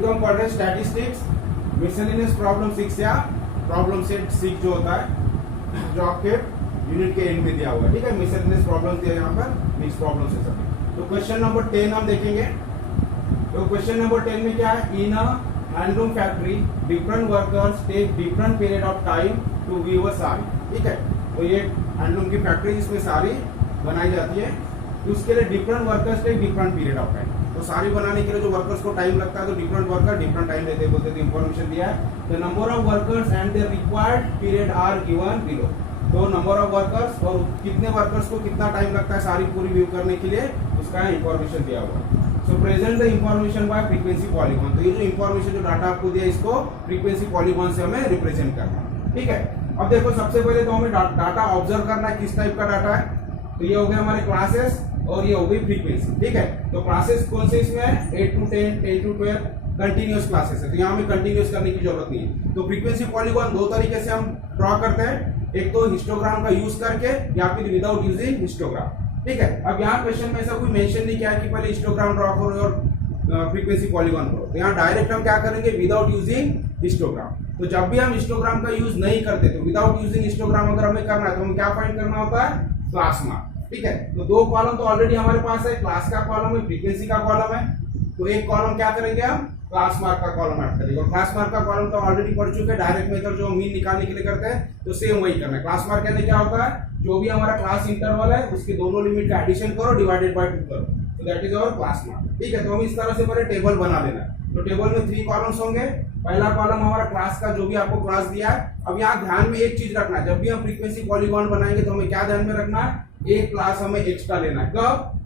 अभी तो हम पढ़ रहे हैं स्टैटिस्टिक्स, मिसलेनियस प्रॉब्लम 6 या प्रॉब्लम सेट 6 जो होता है जो आपके यूनिट के एंड में दिया हुआ है। ठीक है, मिसलेनियस प्रॉब्लम दिया यहाँ पर, मिक्स प्रॉब्लम से सभी। तो क्वेश्चन नंबर 10 हम देखेंगे। तो क्वेश्चन नंबर 10 में क्या है, in a handloom factory different workers take different period of time to weave a sari. ठीक है, तो ये हैंडलूम की फैक्ट्री जिसमें साड़ी बनाई जाती है, तो उसके लिए different workers take different period of time. तो साड़ी बनाने के लिए जो वर्कर्स को टाइम लगता है, तो डिफरेंट वर्कर डिफरेंट टाइम लेते हैं, बोलते हैं इन्फॉर्मेशन दिया है। The number of workers and their required period are given below. तो नंबर ऑफ वर्कर्स और कितने वर्कर्स को कितना टाइम लगता है सारी पूरी व्यू करने के लिए, उसका इंफॉर्मेशन दिया हुआ है। सो present the information bye frequency polygon. तो ये जो इंफॉर्मेशन जो डाटा आपको दिया, इसको फ्रीक्वेंसी पॉलीगॉन से हमें रिप्रेजेंट करना है। ठीक है, अब देखो सबसे पहले तो हमें डाटा ऑब्जर्व करना है, किस टाइप का डाटा है। तो ये हो गया हमारे क्लासेस और ये हो गई फ्रीक्वेंसी। ठीक है, तो क्लासेस कौन से इसमें है, 8 to 10, 10 to 12 कंटिन्यूअस क्लासेस है, तो यहाँ हमें कंटिन्यूअस करने की जरूरत नहीं है। तो फ्रीक्वेंसी पॉलीगॉन दो तरीके से हम ड्रॉ करते हैं, एक तो हिस्टोग्राम का यूज करके या फिर विदाउट यूजिंग हिस्टोग्राम। ठीक है, अब यहाँ क्वेश्चन में ऐसा कोई मेंशन नहीं किया कि पहले हिस्टोग्राम ड्रॉ करो और फ्रीक्वेंसी पॉलीगॉन करो। तो यहाँ डायरेक्ट हम क्या करेंगे, विदाउट यूजिंग हिस्टोग्राम। तो जब भी हम हिस्टोग्राम का यूज नहीं करते, तो विदाउट यूजिंग हिस्टोग्राम अगर हमें करना है, तो हमें क्या फाइंड करना होता है, क्लास मार्क। ठीक है, तो दो कॉलम तो ऑलरेडी हमारे पास है, क्लास का कॉलम है, फ्रीक्वेंसी का कॉलम है। तो एक कॉलम क्या करेंगे हम, क्लास मार्क का कॉलम ऐड करेंगे। और क्लास मार्क का कॉलम तो ऑलरेडी पढ़ चुके हैं, डायरेक्ट मेथड जो मीन निकालने के लिए करते हैं, तो सेम वही करना है। क्लास मार्क कहने क्या होता है, जो भी हमारा क्लास इंटरवल है उसके दोनों लिमिट का एडिशन करो, डिवाइडेड बाय 2 करो, तो that is our class mark. ठीक है, तो हम इस तरह से पहले टेबल बना लेना है। तो टेबल में 3 कॉलम्स होंगे। पहला कॉलम हमारा क्लास का, जो भी आपको क्लास दिया है। अब यहाँ ध्यान में एक चीज रखना है, जब भी हम फ्रीक्वेंसी पॉलीगॉन बनाएंगे तो हमें क्या ध्यान में रखना है, एक क्लास हमें एक्स्ट्रा लेना है। कब,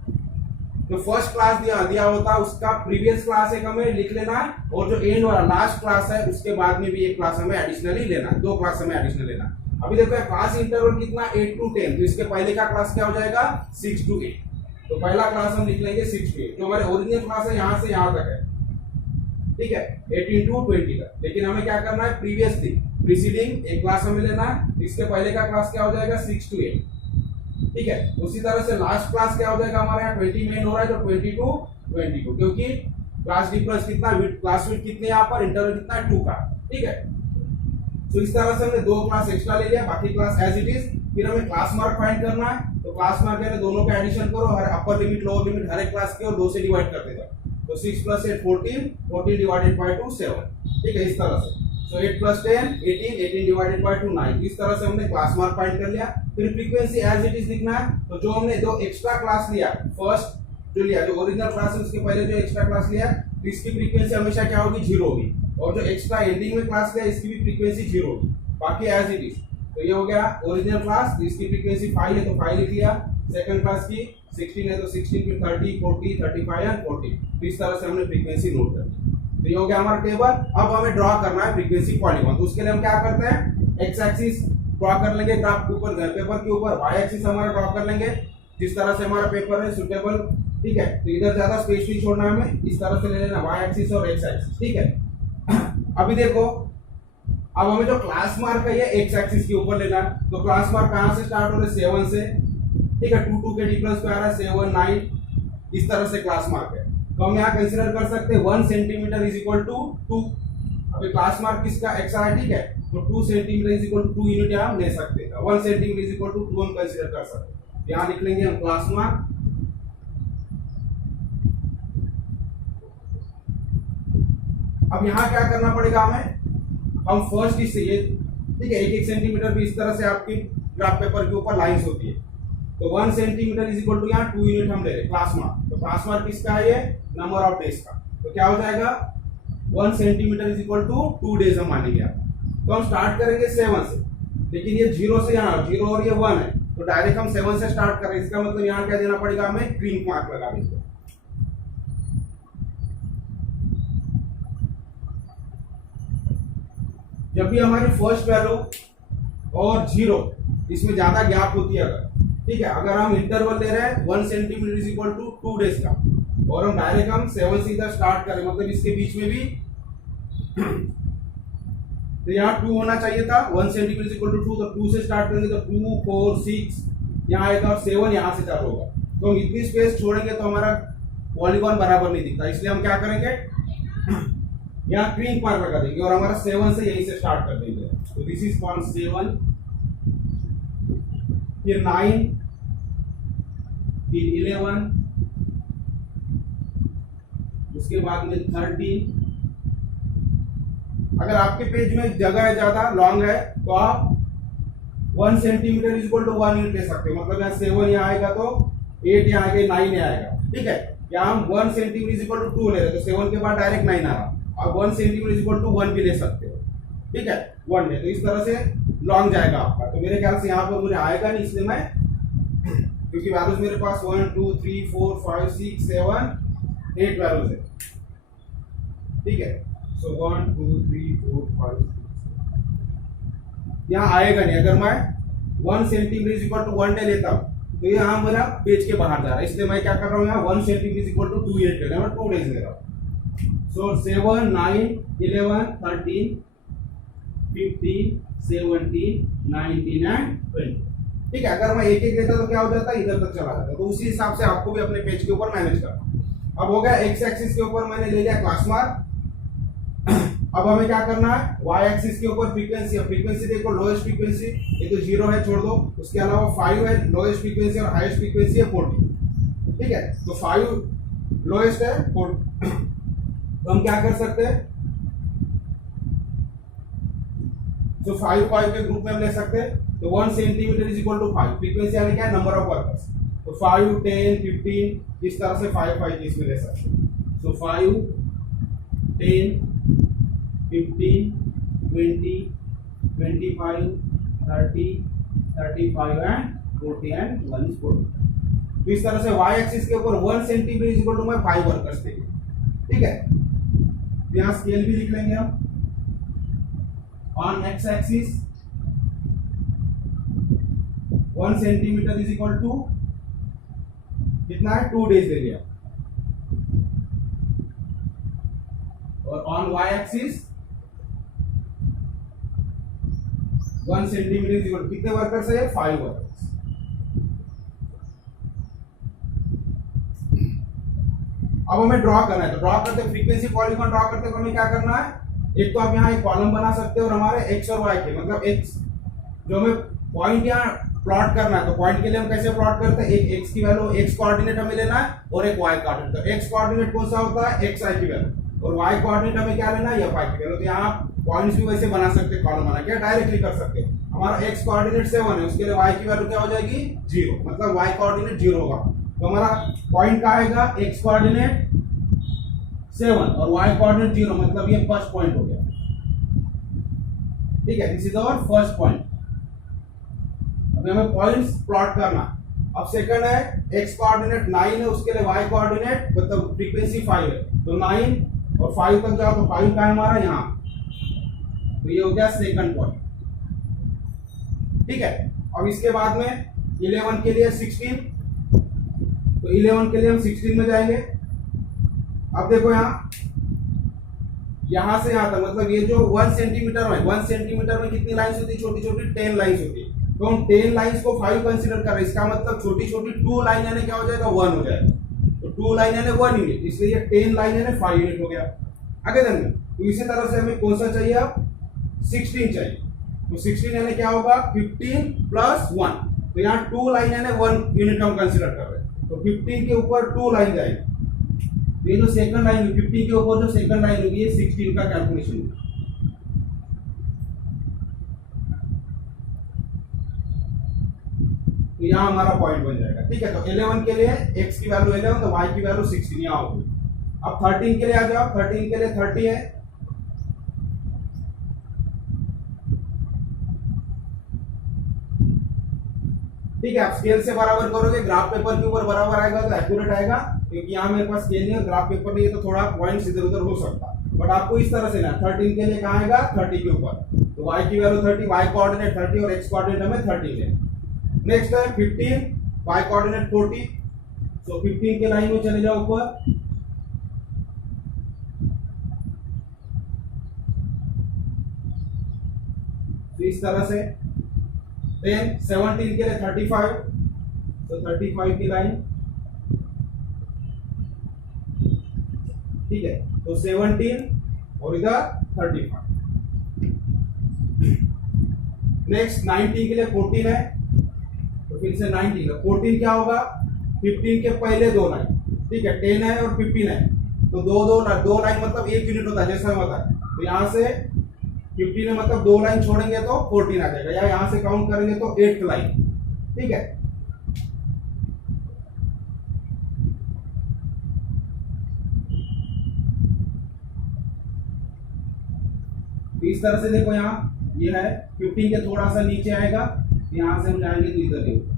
जो फर्स्ट क्लास दिया होता है उसका प्रीवियस क्लास एक हमें लिख लेना है, और जो एंड वाला लास्ट क्लास है उसके बाद में भी एक क्लास हमें एडिशनली लेना है, 2 क्लास हमें एडिशनल लेना है। अभी देखो क्लास इंटरवल कितना, 8 to 10, तो इसके पहले का क्लास क्या हो जाएगा, 6 to 8। तो पहला क्लास हम लिख लेंगे 6 to 8, जो हमारे ओरिजिनल क्लास है यहाँ से यहाँ तक है। ठीक है, 18 to 20 तक। लेकिन हमें क्या करना है, प्रीवियसली प्रीसीडिंग एक क्लास हमें लेना है, इसके पहले का क्लास क्या हो जाएगा, 6 to 8। ठीक है, उसी तरह से लास्ट क्लास क्या हो जाएगा, हमारे यहाँ 20 मेन हो रहा है, तो 20 to 22, क्योंकि क्लास डिफरेंस कितना, क्लास विड्थ कितने यहाँ पर, इंटरवल कितना है 2 का। ठीक है, तो इस तरह से हमने 2 क्लास एक्स्ट्रा ले लिया, बाकी क्लास एज इट इज। फिर हमें क्लास मार्क फाइंड करना है। तो क्लास मार्क है दोनों का एडिशन करो, हर अपर लिमिट लोअर लिमिट हर एक क्लास के, और 2 से डिवाइड कर देगा। तो 6 + 8 14, 14 डिवाइडेड बाय 2 7। ठीक है, इस तरह से। सो 8 + 10 18, 18 डिवाइडेड बाय 2 9। इस तरह से हमने क्लास मार्क फाइंड कर लिया। फिर फ्रीक्वेंसी एज इट इज लिखना है। तो जो हमने 2 एक्स्ट्रा क्लास लिया, फर्स्ट जो लिया, जो ओरिजिनल क्लास है उसके पहले जो एक्स्ट्रा क्लास लिया, तो इसकी फ्रीक्वेंसी हमेशा क्या होगी, 0 होगी। और जो एक्स्ट्रा एंडिंग में क्लास लिया, इसकी भी फ्रीक्वेंसी 0 होगी, बाकी एज इट इज। तो ये हो गया ओरिजिनल क्लास, इसकी फ्रीक्वेंसी 5 है तो 5 लिख लिया। सेकंड क्लास की 16 है तो 16, फिर 30, 40, 35 एंड 40। इस तरह से हमने फ्रीक्वेंसी नोट कर ली। तो ये हो गया हमारा टेबल। अब हमें ड्रॉ करना है फ्रीक्वेंसी पॉलीगॉन। तो उसके लिए हम क्या करते हैं, एक्स एक्सिस ड्रॉ कर लेंगे ग्राफ के ऊपर, पेपर के ऊपर, वाई एक्सिस हमारा ड्रॉ कर लेंगे जिस तरह से हमारा पेपर है सुटेबल। ठीक है, तो इधर ज्यादा स्पेस नहीं छोड़ना हमें, इस तरह से ले लेना वाई एक्सिस और एक्स एक्सिस। ठीक है, अभी देखो, अब हमें जो क्लास मार्क है ये एक्स एक्सिस के ऊपर लेना है। तो क्लास मार्क कहां से स्टार्ट हो रहा है, 7 से। ठीक है, 2 2 के डिफरेंस पे आ रहा है 7 9, इस तरह से क्लास मार्क है। तो हम यहाँ कंसीडर कर सकते हैं 1 सेंटीमीटर इज इक्वल टू 2। अभी क्लास मार्क किसका एक्स आ, ठीक है, तो 2 centimetre is equal to 2 unit यहाँ हम ले सकते हैं। 1 सेंटीमीटर इज इक्वल टू 2 हम कंसीडर कर सकते हैं। यहाँ लिख लेंगे हम क्लास मार्क। अब यहाँ क्या करना पड़ेगा हमें, हम फर्स्ट इससे ये, ठीक है, 1 सेंटीमीटर भी इस तरह से आपकी ग्राफ पेपर के ऊपर लाइंस होती है। तो 1 सेंटीमीटर इज इक्वल टू यहाँ 2 यूनिट हम ले रहे क्लास मार्क। तो क्लास मार्क किसका है, ये नंबर ऑफ डेज का। तो क्या हो जाएगा, 1 centimetre is equal to 2 days हम मानेंगे आप। तो हम स्टार्ट करेंगे 7 से, लेकिन ये 0 से यहाँ 0 और ये 1 है, तो डायरेक्ट हम 7 से स्टार्ट करें। इसका मतलब यहाँ क्या देना पड़ेगा हमें, क्रीम मार्क लगा देंगे। जब भी हमारी फर्स्ट वैल्यू और 0 इसमें ज्यादा गैप होती है, अगर, ठीक है, अगर हम इंटरवल ले रहे हैं 1 centimetre is equal to 2 days का, और हम डायरेक्ट हम 7 से इधर स्टार्ट करें, मतलब इसके बीच में भी तो यहाँ 2 होना चाहिए था। 1 सेंटीमीटर इज इक्वल टू 2, तो 2 से स्टार्ट करेंगे तो 2 4 6 यहाँ आएगा, और 7 यहाँ से चालू होगा। तो हम इतनी स्पेस छोड़ेंगे तो हमारा पॉलीगॉन बराबर नहीं दिखता, इसलिए हम क्या करेंगे, यहाँ क्रीम पार लगा देंगे और हमारा 7 से यहीं से स्टार्ट कर देंगे। तो दिस इज कॉल्ड 7, फिर 9, फिर 11, उसके बाद में 13। अगर आपके पेज में जगह है ज्यादा लॉन्ग है तो आप 1 centimetre is equal to 1 unit ले सकते हो। मतलब यहाँ 7 यहाँ आएगा तो 8 यहाँ आएगा, 9 यहाँ आएगा। ठीक है, यहाँ हम 1 सेंटीमीटर इज इक्वल टू 2 ले रहे तो 7 के बाद डायरेक्ट 9 आ रहा। आप 1 सेंटीमीटर इज इक्वल टू 1 भी ले सकते हो। ठीक है, 1 ले तो इस तरह से लॉन्ग जाएगा आपका। तो मेरे ख्याल से यहाँ पर मुझे आएगा नहीं, इसलिए मैं क्योंकि वैल्यूज मेरे पास 1 2 3 4 5 6 7 8 वैल्यूज है। ठीक है, सो 1 2 3 4 5 6 यहाँ आएगा नहीं। अगर मैं 1 centimetre is equal to 1 day लेता हूँ तो यहाँ मेरा पेज के बाहर जा रहा है, इसलिए मैं क्या कर रहा हूँ यहाँ 1 centimetre is equal to 2 unit ले रहा हूँ, 2 डेज ले रहा हूँ। So 7 9 11 13 15 17 19 and 20। ठीक है, अगर मैं एक एक लेता तो क्या हो जाता है, इधर तक चला जाता। तो उसी हिसाब से आपको भी अपने पेज के ऊपर मैनेज करना। अब हो गया एक्स एक्सिस के ऊपर मैंने ले लिया क्लास मार्क। अब हमें क्या करना है, वाई एक्सिस के ऊपर फ्रीक्वेंसी। फ्रीक्वेंसी देखो, लोएस्ट फ्रीक्वेंसी ये तो 0 है, छोड़ दो। उसके अलावा 5 है लोएस्ट फ्रीक्वेंसी और हाईएस्ट फ्रीक्वेंसी है 40। ठीक है, तो 5 लोएस्ट है 40। तो हम क्या कर सकते हैं, तो 5 5 के ग्रुप में हम ले सकते हैं। तो 1 centimetre is equal to 5। Frequency यानी क्या है, नंबर ऑफ वर्कर्स। तो 5 10 15 इस तरह से 5 5 इसमें ले सकते हैं। सो 5 10 15 20 25 30 35 एंड 40 एंड 1 is 40। तो इस तरह से वाई एक्सिस के ऊपर 1 सेंटीमीटर इज इक्वल टू में 5 वर्कर्स देंगे। ठीक है, तो यहाँ स्केल भी लिख लेंगे हम। On x axis 1 centimetre is equal to कितना है, 2 डेज ले लिया। और on y axis 1 centimetre is equal कितने वर्कर्स है, 5 वर्कर्स। अब हमें ड्रॉ करना है, तो ड्रॉ करते फ्रीक्वेंसी पॉलीगॉन ड्रॉ करते तो हमें क्या करना है, एक तो आप यहाँ एक कॉलम बना सकते हो और हमारे एक्स और वाई के मतलब एक्स जो हमें पॉइंट यहाँ प्लॉट करना है। तो पॉइंट के लिए हम कैसे प्लॉट करते हैं, एक एक्स की वैल्यू एक्स कोऑर्डिनेट हमें लेना है और एक वाई कोऑर्डिनेट। तो एक्स कोऑर्डिनेट कौन सा होता है, एक्स आई की वैल्यू, और वाई कोऑर्डिनेट हमें क्या लेना है, एफ आई की वैल्यू। तो यहाँ पॉइंट्स भी वैसे बना सकते हैं, कॉलम बना के डायरेक्टली कर सकते हैं। हमारा एक्स कोऑर्डिनेट 7 है, उसके लिए वाई की वैल्यू क्या हो जाएगी, 0, मतलब वाई कोऑर्डिनेट 0 होगा। तो हमारा पॉइंट क्या आएगा, एक्स कोऑर्डिनेट 7 और वाई कोऑर्डिनेट 0, मतलब ये फर्स्ट पॉइंट हो गया। ठीक है, this is our first point. अभी हमें पॉइंट्स प्लॉट करना। अब सेकंड है एक्स कोऑर्डिनेट 9 है, उसके लिए वाई कोऑर्डिनेट मतलब फ्रीक्वेंसी 5 है। तो 9 और 5 तक जाओ तो 5 का है हमारा यहाँ, तो ये हो गया सेकंड पॉइंट। ठीक है, अब इसके बाद में 11 के लिए 16, तो 11 के लिए हम 16 में जाएंगे। अब देखो यहाँ से यहाँ तक मतलब ये जो 1 सेंटीमीटर में 1 सेंटीमीटर में कितनी लाइन्स होती है, छोटी छोटी 10 लाइन्स होती है। तो हम 10 लाइन्स को 5 कंसीडर कर रहे हैं, इसका मतलब छोटी छोटी 2 लाइन यानी क्या हो जाएगा, 1 हो जाएगा। तो 2 लाइन यानी 1 यूनिट, इसलिए ये 10 लाइन यानी 5 यूनिट हो गया। आगे देंगे तो इसी तरह से हमें कौन सा चाहिए, अब 16 चाहिए। तो 16 यानी क्या होगा, 15 प्लस 1। तो यहाँ 2 लाइन यानी 1 यूनिट हम कंसीडर कर रहे हैं। तो 15 के ऊपर 2 लाइन जाएगी। तो ये जो सेकंड लाइन 15 के ऊपर जो सेकंड लाइन होगी ये 16 का कैलकुलेशन है। तो यहाँ हमारा पॉइंट बन जाएगा। ठीक है, तो 11 के लिए x की वैल्यू 11 तो y की वैल्यू 16 यहाँ होगी। अब 13 के लिए आ जाओ, 13 के लिए 30 है। ठीक है, आप स्केल से बराबर करोगे, ग्राफ पेपर के ऊपर बराबर आएगा तो एक्यूरेट आएगा, क्योंकि यहाँ मेरे पास स्केल नहीं है, ग्राफ पेपर नहीं है, तो थोड़ा पॉइंट्स इधर उधर हो सकता है। बट आपको इस तरह से ना 13 के लिए कहाँ आएगा, 30 के ऊपर। तो y की वैल्यू 30, y कोऑर्डिनेट 30 और x कोऑर्डिनेट हमें 30 है। नेक्स्ट है 15, y कोऑर्डिनेट 40। सो 15 के लाइन में चले जाओ ऊपर। तो इस तरह से देन 17 के लिए 35, तो 35 की लाइन। ठीक है, तो 17 और इधर 35। नेक्स्ट 19 के लिए 14 है, तो फिर से 19 है। 14 क्या होगा, 15 के पहले दो लाइन, ठीक है, 10 है और 15 है, तो दो लाइन मतलब 1 यूनिट होता है, जैसा मैं बताया। तो यहाँ से 15 है मतलब 2 लाइन छोड़ेंगे तो 14 आ जाएगा, या यहाँ से काउंट करेंगे तो 8th लाइन, ठीक है। इस तरह से देखो, यहाँ ये है 15 के थोड़ा सा नीचे आएगा, यहाँ से हम जाएंगे तो इधर देखो,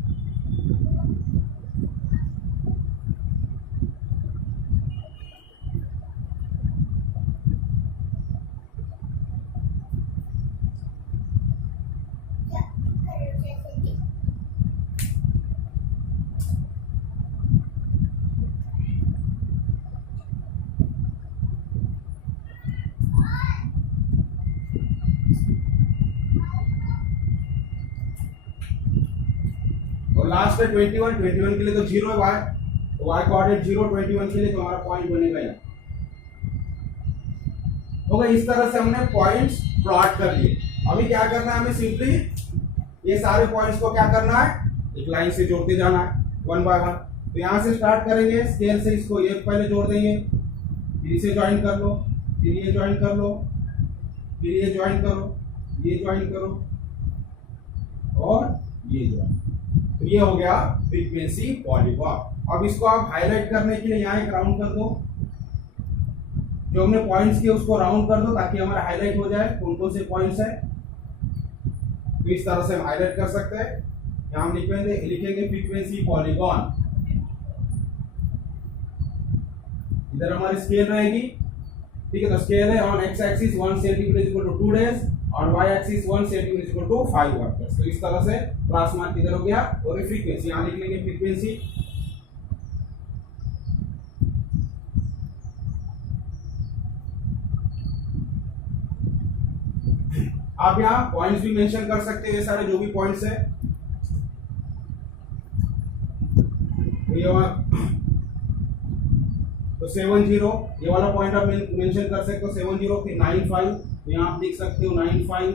और लास्ट है 21 के लिए तो 0 है y, तो y कोऑर्डिनेट 0, 21 के लिए तो हमारा पॉइंट बनेगा यहाँ। तो इस तरह से हमने पॉइंट्स प्लॉट कर लिए। अभी क्या करना है, हमें सिंपली ये सारे पॉइंट्स को क्या करना है, एक लाइन से जोड़ते जाना है, 1 बाय 1। तो यहाँ से स्टार्ट करेंगे स्केल से, इसको ये पहले जोड़ देंगे, फिर इसे ज्वाइन कर लो, फिर ये ज्वाइन कर लो, फिर ये ज्वाइन करो, ये ज्वाइन करो और ये ज्वाइन। तो ये हो गया फ्रीक्वेंसी पॉलीगॉन। अब इसको आप हाईलाइट करने के लिए यहाँ एक राउंड कर दो, जो हमने पॉइंट्स किए उसको राउंड कर दो ताकि हमारा हाईलाइट हो जाए कौन कौन से पॉइंट्स है। तो इस तरह से हम हाईलाइट कर सकते हैं। यहाँ हम लिखेंगे फ्रीक्वेंसी पॉलीगॉन, इधर हमारी स्केल रहेगी, ठीक है। तो स्केल है on x axis 1 centimetre is equal to 2 days, और Y axis 1 centimetre is equal to 5 workers. तो इस तरह से क्लास मार्क इधर हो गया, और फ्रीक्वेंसी यहाँ लिख लेंगे फ्रीक्वेंसी। आप यहाँ पॉइंट्स भी मेंशन कर सकते हैं, ये सारे जो भी पॉइंट्स है। तो 70 ये वाला पॉइंट आप मेंशन कर सकते हो, 70, फिर 95 यहाँ आप देख सकते हो 95।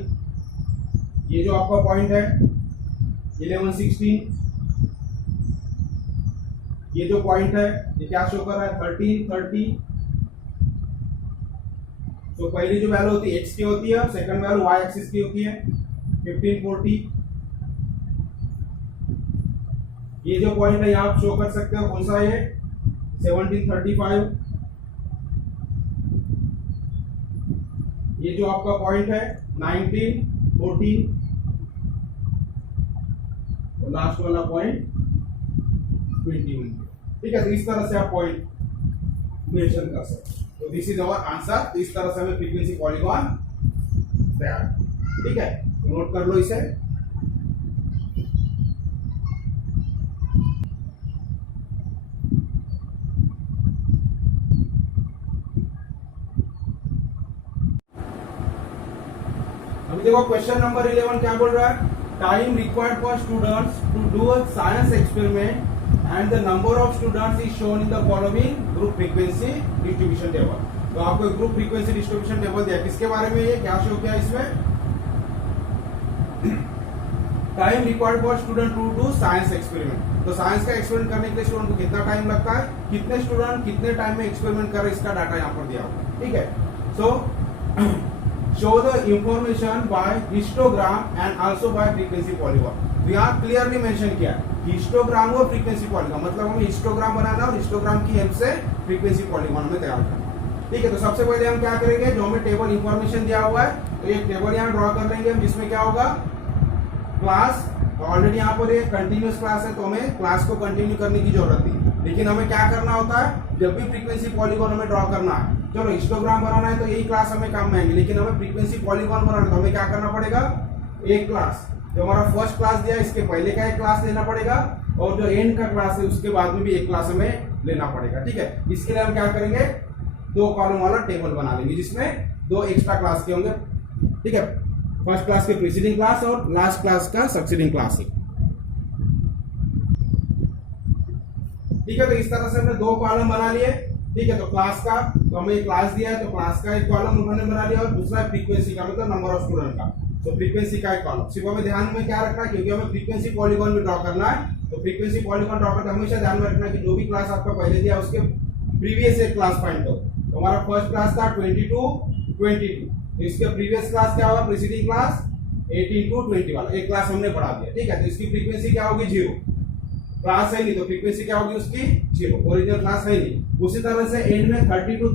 ये जो आपका पॉइंट है 1116, ये जो पॉइंट है ये क्या शो कर रहा है 1330। तो पहली जो वैल्यू होती है एक्स की होती है, सेकंड वैल्यू वाई एक्सिस की होती है 1540। ये जो पॉइंट है यहाँ आप शो कर सकते हो कौन सा है 1735। ये जो आपका पॉइंट है 1914, और लास्ट वाला पॉइंट 21। ठीक है, तो इस तरह से आप पॉइंट मेंशन कर सकते हैं। तो दिस इज आवर आंसर। इस तरह से हमें फ्रीक्वेंसी पॉलीगॉन तैयार, ठीक है, तो नोट कर लो इसे। अभी देखो क्वेश्चन नंबर 11 क्या बोल रहा है, time required for students to do a science experiment and the number of students is shown in the following group frequency distribution table। तो आपको ग्रुप फ्रीक्वेंसी डिस्ट्रीब्यूशन टेबल दिया, किसके बारे में, ये क्या शो किया इसमें, time required for student to do science experiment. तो साइंस का एक्सपेरिमेंट करने के लिए स्टूडेंट को कितना टाइम लगता है, कितने स्टूडेंट कितने टाइम में एक्सपेरिमेंट कर रहे हैं, इसका डाटा यहाँ पर दिया होगा, ठीक है। सो show the information bye histogram and also by frequency polygon. तो यहाँ क्लियरली मेंशन किया हिस्टोग्राम और फ्रीक्वेंसी पॉलीगॉन, मतलब हमें हिस्टोग्राम बनाना और हिस्टोग्राम की हेल्प से फ्रीक्वेंसी पॉलीगॉन में तैयार करना, ठीक है। तो सबसे पहले हम क्या करेंगे, जो हमें टेबल इंफॉर्मेशन दिया हुआ है तो एक टेबल यहाँ ड्रॉ कर लेंगे हम, जिसमें क्या होगा क्लास। तो ऑलरेडी यहाँ पर एक कंटिन्यूस क्लास है, तो हमें क्लास को कंटिन्यू करने की जरूरत नहीं, लेकिन हमें क्या करना होता है, जब भी फ्रीक्वेंसी पॉलीगॉन हमें ड्रॉ करना है, चलो हिस्टोग्राम बनाना है तो यही क्लास हमें काम में आएंगे, लेकिन हमें फ्रीक्वेंसी पॉलीगॉन बनाना है तो हमें क्या करना पड़ेगा, एक क्लास जो हमारा फर्स्ट क्लास दिया है इसके पहले का एक क्लास लेना पड़ेगा, और जो एंड का क्लास है उसके बाद में भी एक क्लास हमें लेना पड़ेगा, ठीक है। इसके लिए हम क्या करेंगे, 2 कॉलम वाला टेबल बना लेंगे जिसमें 2 एक्स्ट्रा क्लास के होंगे, ठीक है, फर्स्ट क्लास के प्रीसीडिंग क्लास और लास्ट क्लास का सक्सीडिंग क्लास है, ठीक है। तो इस तरह से हमने 2 कॉलम बना लिए, ठीक है। तो क्लास का, तो हमें क्लास दिया है तो क्लास का एक कॉलम उन्होंने बना लिया और दूसरा फ्रीक्वेंसी का, मतलब नंबर ऑफ स्टूडेंट का। तो फ्रीक्वेंसी का एक कॉलम सिर्फ हमें ध्यान में क्या रखना है, क्योंकि हमें फ्रीक्वेंसी पॉलीगॉन भी ड्रॉ करना है। तो फ्रीक्वेंसी पॉलीगॉन ड्रॉ करते हमेशा ध्यान में रखना कि जो भी क्लास आपका पहले दिया उसके प्रीवियस एक क्लास फाइंड करो। तो हमारा फर्स्ट क्लास था 22 तो इसके प्रीवियस क्लास क्या होगा, प्रीसीडिंग क्लास 18 to 20 वाला एक क्लास हमने बढ़ा दिया, ठीक है। तो इसकी फ्रीक्वेंसी क्या होगी, 0। क्लास है नहीं तो फ्रीक्वेंसी क्या होगी उसकी, 0। ओरिजिनल क्लास है नहीं। उसी तरह से एंड में 30 to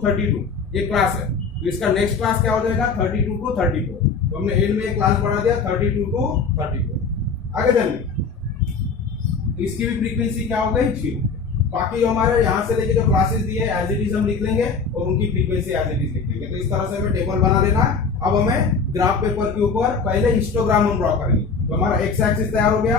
32 ये क्लास है, तो इसका नेक्स्ट क्लास क्या हो जाएगा, 32 to 34। तो हमने एंड में एक क्लास बढ़ा दिया 32 to 34। आगे जानिए, इसकी भी फ्रीक्वेंसी क्या हो गई, 0। बाकी जो हमारे यहाँ से लेके जो क्लासेस दिए एज इट इज हम लिख लेंगे और उनकी फ्रीक्वेंसी एज इट इज लिख लेंगे। तो इस तरह से हमें टेबल बना लेना है। अब हमें ग्राफ पेपर के ऊपर पहले हिस्टोग्राम हम ड्रॉ करेंगे। तो हमारा एक्स एक्सिस तैयार हो गया,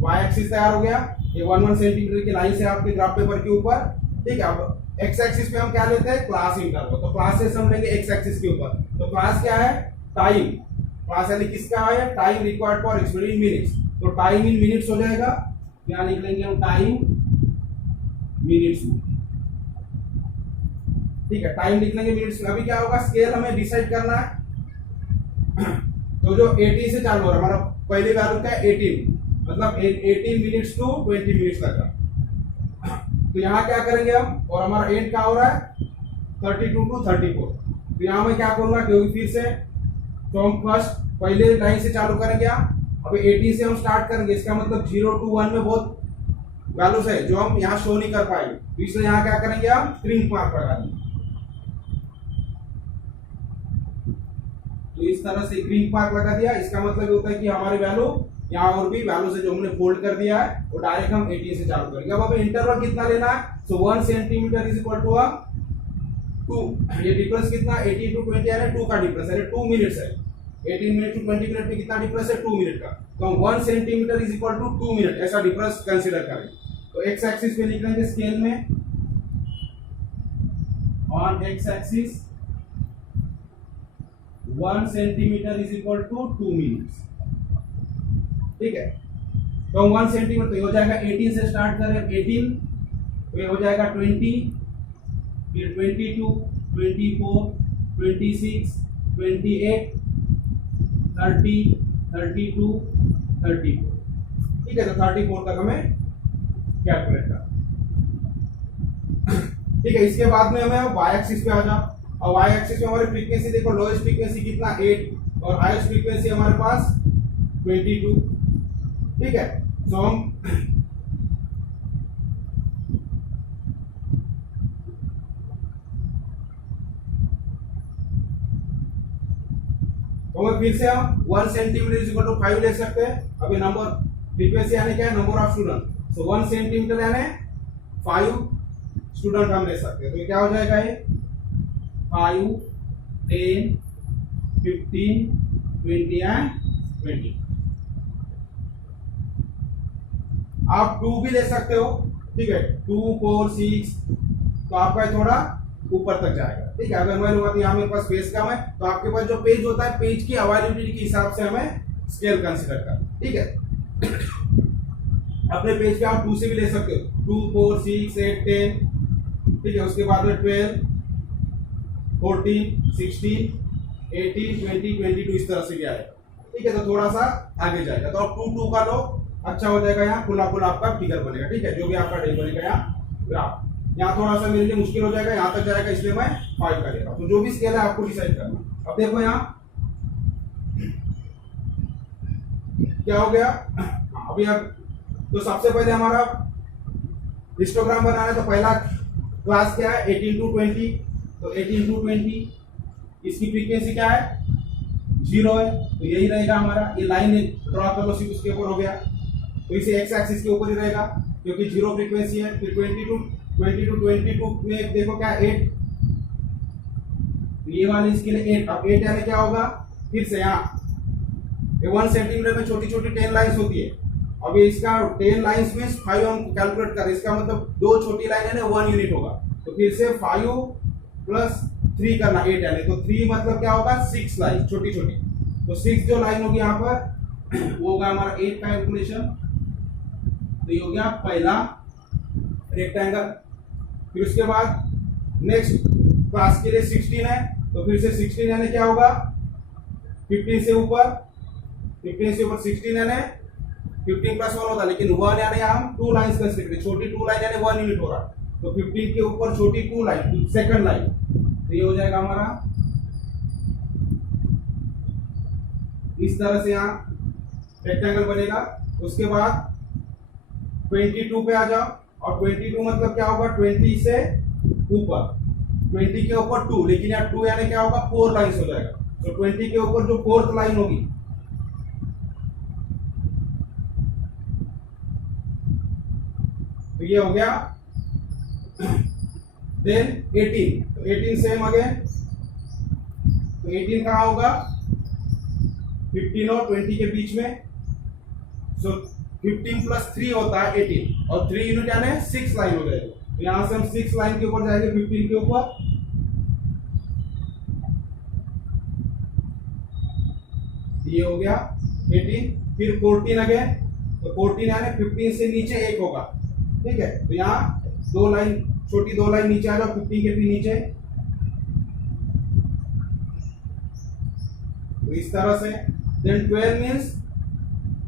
वाई एक्सिस तैयार हो गया, ये 1 सेंटीमीटर की लाइन से आपके ग्राफ पेपर के ऊपर, ठीक है। अब एक्स एक्सिस पे हम क्या लेते हैं, क्लास इंटरवल। तो क्लासेस हम लेंगे एक्स एक्सिस के ऊपर। तो क्लास क्या है, टाइम। क्लास यानी किसका है, time required for experiment in minutes. तो टाइम इन मिनट्स हो जाएगा, क्या लिख लेंगे हम, टाइम मिनट्स में, ठीक है। टाइम लिख लेंगे मिनट्स में। अभी क्या होगा, स्केल हमें डिसाइड करना है। तो जो 18 से चालू हो रहा है, हमारा पहली वैल्यू क्या है, 18, मतलब 18 मिनट्स टू 20 मिनट्स तक का। तो यहाँ क्या करेंगे हम, और हमारा एंड क्या हो रहा है 32 to 34। तो यहाँ मैं क्या करूंगा, क्योंकि फिर से तो हम फर्स्ट पहले लाइन से चालू करेंगे। अभी 18 से हम स्टार्ट करेंगे, इसका मतलब 0 to 1 में बहुत वैल्यूज है जो हम यहाँ शो नहीं कर पाएंगे। तो इसलिए यहाँ क्या करेंगे, हम स्क्रीन मार्क लगा देंगे। तो इस तरह से ग्रीन मार्क लगा दिया, इसका मतलब होता है कि हमारी वैल्यू यहाँ और भी वैल्यू से जो हमने फोल्ड कर दिया है वो डायरेक्ट हम 18 से चालू करेंगे। अब हमें इंटरवल कितना लेना है, सो 1 सेंटीमीटर इज इक्वल टू 2। ये डिफरेंस कितना, 18 to 20 यानी 2 का डिफरेंस है, 2 मिनट्स है। 18 मिनट टू 20 मिनट में कितना डिफरेंस है, 2 मिनट का। तो हम 1 centimetre is equal to 2 minute ऐसा डिफरेंस कंसीडर करेंगे। तो एक्स एक्सिस पे लिख लेंगे स्केल में, on x axis 1 centimetre is equal to 2 minutes, ठीक है। तो 1 सेंटीमीटर तो हो जाएगा 18 से स्टार्ट करें, 18 तो ये हो जाएगा 20, फिर 22, 24, 26, 28, 30, 32, 34, ठीक है। तो 34 तक हमें कैलकुलेट करना, ठीक है। इसके बाद में हमें वाई एक्सिस पे आ जाओ। और वाई एक्सिस में हमारी फ्रीक्वेंसी देखो, लोएस्ट फ्रीक्वेंसी कितना 8 और हाईएस्ट फ्रीक्वेंसी हमारे पास 22, ठीक है। तो हम फिर से हम 1 सेंटीमीटर इज इक्वल टू 5 ले सकते हैं। अभी नंबर फ्रीक्वेंसी यानी क्या है, number of student. So 1 centimetre यानी 5 स्टूडेंट हम ले सकते हैं। तो क्या हो जाएगा, ये 5, 10, 15, 20 एंड 20। आप 2 भी ले सकते हो, ठीक है। 2, 4, 6 तो आपका थोड़ा ऊपर तक जाएगा, ठीक है। अगर मैं लूंगा तो यहाँ मेरे पास पेज कम है, तो आपके पास जो पेज होता है पेज की अवेलेबिलिटी के हिसाब से हमें स्केल कंसीडर करना, ठीक है। अपने पेज पे आप 2 से भी ले सकते हो, 2, 4, 6, 8, 10, ठीक है। उसके बाद में 12, 14, 16, 18, 20, 22 इस तरह से भी आएगा, ठीक है। तो थोड़ा सा आगे जाएगा। तो आप 2, 2 का लो, अच्छा हो जाएगा। यहाँ खुला खुला आपका फिगर बनेगा, ठीक है। जो भी आपका टेबल बनेगा यहाँ ग्राफ, यहाँ थोड़ा सा मेरे लिए मुश्किल हो जाएगा, यहाँ तक जाएगा, इसलिए मैं 5 का ले रहा हूँ। तो जो भी स्केल है आपको डिसाइड करना। अब देखो यहाँ क्या हो गया, अभी अब तो सबसे पहले हमारा हिस्टोग्राम बनाना है। तो पहला क्लास क्या है, 18 to 20। तो 18 to 20 इसकी फ्रीक्वेंसी क्या है, 0 है। तो यही रहेगा हमारा, ये लाइन ड्रॉ कर लो सिर्फ उसके ऊपर हो गया। तो इसे एक्स एक्सिस के ऊपर ही रहेगा क्योंकि 0 फ्रीक्वेंसी है। फिर 20 to 22 में देखो क्या 8, ये वाली इसके लिए 8। अब 8 यानी क्या होगा, फिर से यहाँ 1 सेंटीमीटर में छोटी छोटी 10 लाइन्स होती है। अब इसका 10 लाइन्स में 5 हम कैलकुलेट करें, इसका मतलब 2 छोटी लाइन है ना 1 यूनिट होगा। तो फिर से 5 प्लस 3 करना 8 यानी, तो 3 मतलब क्या होगा 6 लाइन छोटी छोटी। तो 6 जो लाइन होगी यहाँ पर वो होगा हमारा 8 का कैलकुलेशन। तो ये हो गया पहला रेक्टेंगल। फिर उसके बाद नेक्स्ट क्लास के लिए 16 है, तो फिर से 16 यानी क्या होगा 15 से ऊपर 16 यानी 15 प्लस 1 होता है, लेकिन 1 यानी हम 2 लाइंस कंसीडर करें, छोटी 2 लाइन यानी 1 यूनिट हो रहा है, तो 15 के ऊपर छोटी 2 लाइन, सेकंड लाइन, तो ये हो जाएगा हमारा इस तरह से यहाँ रेक्टेंगल बनेगा। उसके बाद 22 पे आ जाओ, और 22 मतलब क्या होगा 20 से ऊपर, 20 के ऊपर 2, लेकिन यहाँ 2 यानी क्या होगा 4 लाइंस हो जाएगा, तो 20 के ऊपर जो 4th लाइन होगी तो ये हो गया। देन 18, तो 18 सेम अगेन, तो 18 कहाँ होगा 15 और 20 के बीच में, सो 15 प्लस 3 होता है 18, और 3 यूनिट यानी 6 लाइन हो जाएगी, तो यहां से हम 6 लाइन के ऊपर जाएंगे 15 के ऊपर, ये हो गया 18, फिर 14 अगेन, तो 14 यानी 15 से नीचे एक होगा, ठीक है, तो यहाँ 2 लाइन, छोटी 2 लाइन नीचे आ जाओ 15 के भी नीचे, तो इस तरह से। देन 12 मीन्स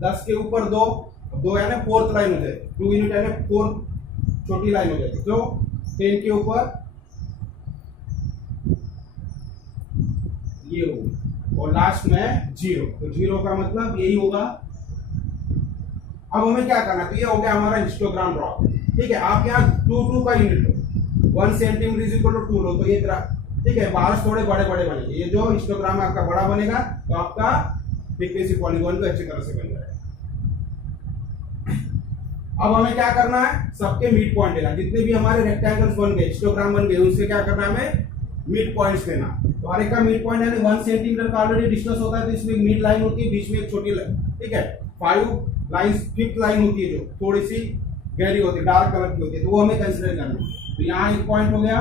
10 के ऊपर 2 यानी 4th लाइन हो जाएगी, 2 यूनिट यानी 4 छोटी लाइन हो जाएगी, तो 10 के ऊपर ये होगा, और लास्ट में 0, तो 0 का मतलब यही होगा। अब हमें क्या करना है, तो ये हो गया हमारा हिस्टोग्राम ड्रॉ, ठीक है। आप यहाँ 2 का यूनिट लो, 1 सेंटीमीटर इज इक्वल टू 2 लो, तो ये ठीक है, बार्स थोड़े बड़े बड़े बनेंगे, ये जो हिस्टोग्राम आपका बड़ा बनेगा तो आपका फ्रीक्वेंसी पॉलीगॉन भी अच्छी तरह से बन जाएगा। अब हमें क्या करना है, सबके मिड पॉइंट लेना, जितने भी हमारे रेक्टेंगल्स बन गए, हिस्टोग्राम बन गए, उससे क्या करना है हमें मिड पॉइंट्स लेना, तो हर एक का मिड पॉइंट यानी 1 सेंटीमीटर का ऑलरेडी डिस्टेंस होता है, तो इसमें मिड लाइन होती है, बीच में एक छोटी लाइन, ठीक है, 5 लाइंस, 5th लाइन होती है जो थोड़ी सी गहरी होती है, डार्क कलर की होती है, तो वो हमें कंसीडर करना है। तो यहाँ एक पॉइंट हो गया,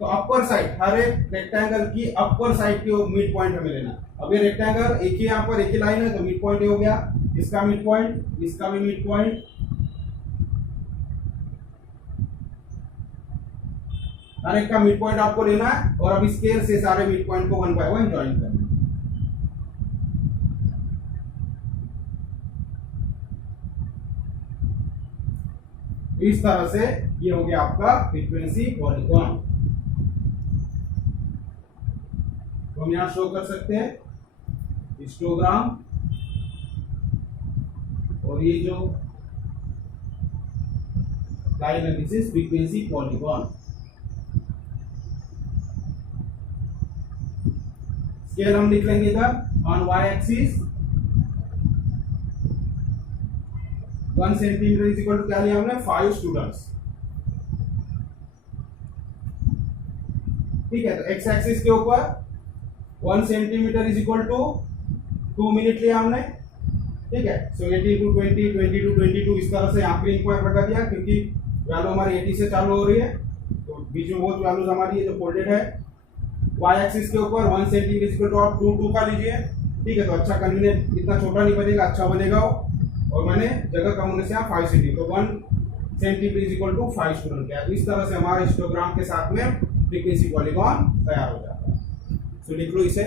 तो अपर साइड, हर एक रेक्टेंगल की अपर साइड की मिड पॉइंट हमें लेना। अब ये रेक्टेंगल एक ही यहाँ पर एक ही लाइन है, तो मिड पॉइंट हो गया, इसका मिड पॉइंट, इसका भी मिड पॉइंट, हर एक का मिड पॉइंट आपको लेना है, और अब स्केल से सारे मिड पॉइंट को 1 बाय 1 ज्वाइन करना है। इस तरह से ये हो गया आपका फ्रीक्वेंसी पॉलीगॉन, तो हम यहां शो कर सकते हैं हिस्टोग्राम, और ये जो लाइन है this is frequency polygon. Scale हम लिख लेंगे इधर on y axis 1 centimetre is equal to क्या लिया हमने 5 स्टूडेंट्स, ठीक है। तो एक्स एक्सिस के ऊपर 1 centimetre is equal to 2 minute लिया हमने, ठीक है। सो 80 to 20, 20 to 22, इस तरह से यहाँ पे पॉइंट लगा दिया, क्योंकि वैल्यू हमारी 80 से चालू हो रही है, तो बीच में वो वैल्यूज हमारी जो फोल्डेड है। वाई एक्सिस के ऊपर 1 सेंटीमीटर इज इक्वल टू आप 2 का लीजिए, ठीक है, तो अच्छा कन्वीनियंट, इतना छोटा नहीं बनेगा, अच्छा बनेगा वो, और मैंने जगह कम होने से यहाँ 5 सेंटीमीटर, तो 1 centimetre is equal to 5 student किया। इस तरह से हमारे हिस्टोग्राम के साथ में फ्रीक्वेंसी पॉलीगॉन तैयार हो जाता है। सो लिख लो इसे।